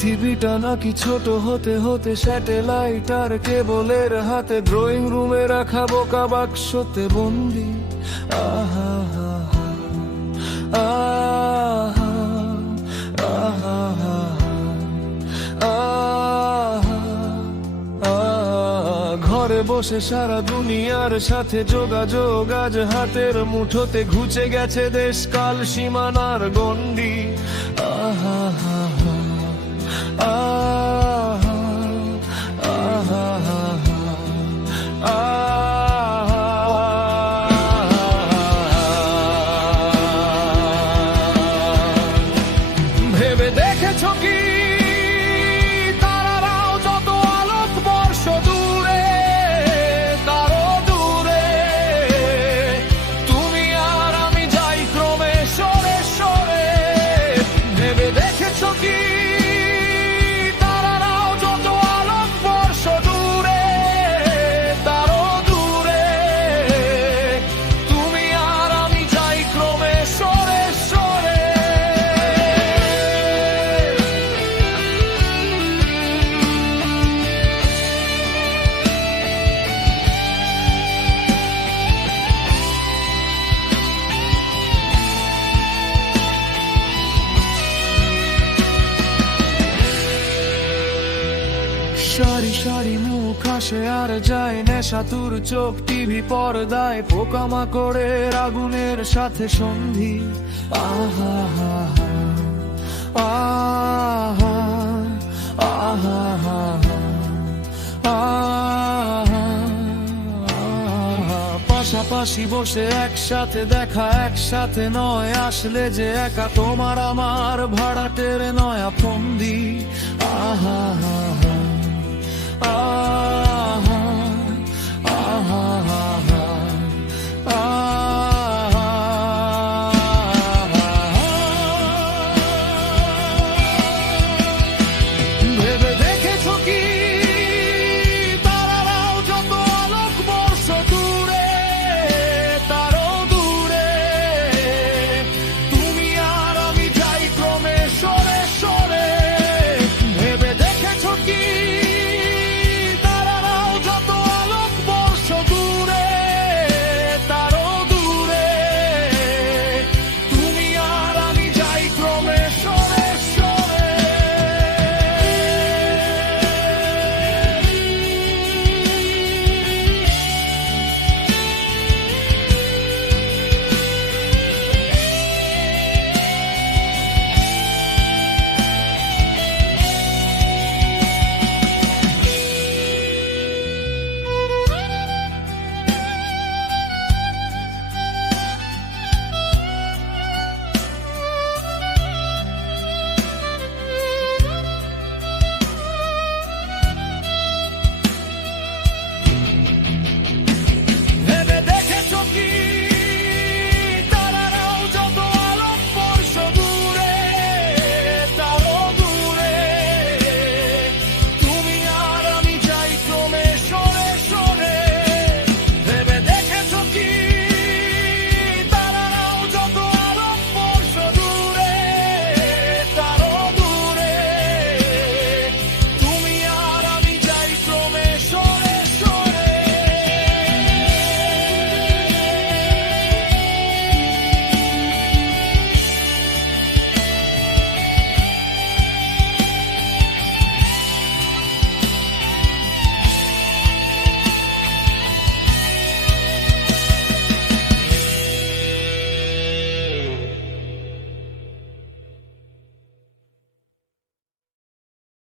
পৃথিবীটা নাকি ছোট হতে হতে স্যাটেলাইট আর কেবলের হাতে, ড্রয়িং রুমে রাখা বোকা বাক্সতে বন্দি। আহা হা হা, আহা আহা হা, ঘরে বসে সারা দুনিয়ার সাথে যোগাযোগ আজ হাতের মুঠোতে, ঘুচে গেছে দেশ কাল সীমানার গণ্ডি। আহা হা হা, আহা আহা হা হা, ভেবে দেখেছো কি তারারাও যত আলোক বর্ষ দূরে, কারো দূরে, তুমি আর আমি যাই ক্রমে সরে সরে। ভেবে দেখেছো কি তারারাও যত আলোক বর্ষ দূরে, কারো দূরে, তুমি আর আমি যাই ক্রমে সরে সরে। সারি সারি মুখ আসে আর যায়, নেশাতুর চোখ টিভি পর্দায়, পোকামাকড়ের আগুনের সাথে সন্ধি। আহা হা হা, আহা আহা হা হা, আহা আহা। পাশাপাশি বসে একসাথে দেখা, একসাথে নয়, আসলে যে একা তোমার আমার ভাড়াটের নয়া ফন্দি। আহা হা হা,